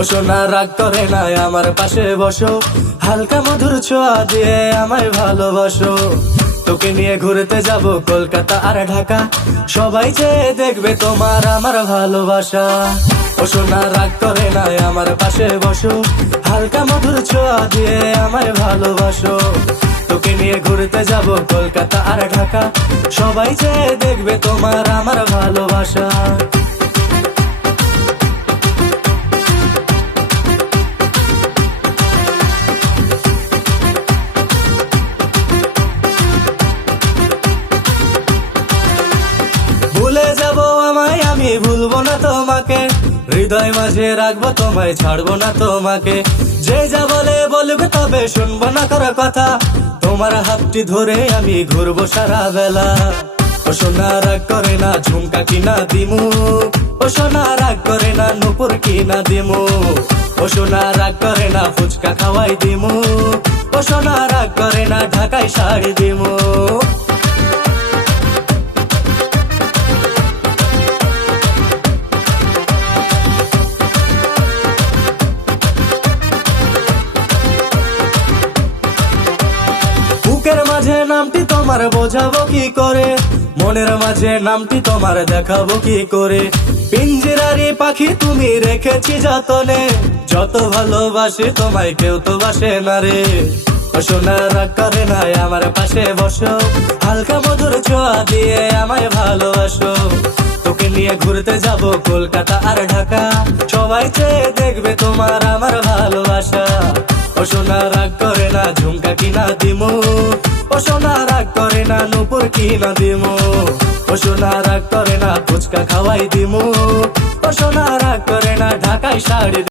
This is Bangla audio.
সোনা রাগ করে না, আমার পাশে বসো। হালকা মধুর ছোঁয়া দিয়ে আমায় ভালোবাসো। তোকে নিয়ে ঘুরতে যাব কলকাতা আর ঢাকা। সবাই চেয়ে দেখবে তোমার আমার ভালোবাসা। ও সোনা রাগ করে না, আমার পাশে বসো। হালকা মধুর ছোঁয়া দিয়ে আমায় ভালোবাসো। তোকে নিয়ে ঘুরতে যাব কলকাতা আর ঢাকা। সবাই চেয়ে দেখবে তোমার আমার ভালোবাসা। ভুলবো না তোমাকে। হৃদয় মাঝে রাখব, তোমায় ছাড়বো না তোমাকে। যে যা বলে বলবে তবে শুনব না করা কথা। তোমার হাতটি ধরে আমি ঘুরবো সারা বেলা ও সোনা, রাগ করে না, ঝুমকা কিনা দিমু? ও সোনা, রাগ করে না, নুপুর কিনা দিমু? ও সোনা, রাগ করে না, ফুচকা খাওয়াই দিমু? ও সোনা, রাগ করে না, ঢাকায় শাড়ি দিমু? নামটি তোমার বোঝাবো কি করে? মনের মাঝে নামটি তোমার দেখাবো কি করে? পিঞ্জিরারি পাখি তুমি রেখেছি যতনে, যত ভালোবাসি তোমায় কেউ তো বাসে না রে। ও সোনা রাগ করে না আমার পাশে বসো, হালকা মধুর ছোঁয়া দিয়ে আমায় ভালোবাসো। তোকে নিয়ে ঘুরতে যাব কলকাতা আর ঢাকা, সবাই চেয়ে দেখবে তোমার আমার ভালোবাসা। ও করে না ঝুমকা কিনা দিমু, ও সোনা নুপুর কিনা দিমু? ও রাগ করে না, ফুচকা খাওয়াই দিমু। ও রাগ করে না, ঢাকায় শাড়ি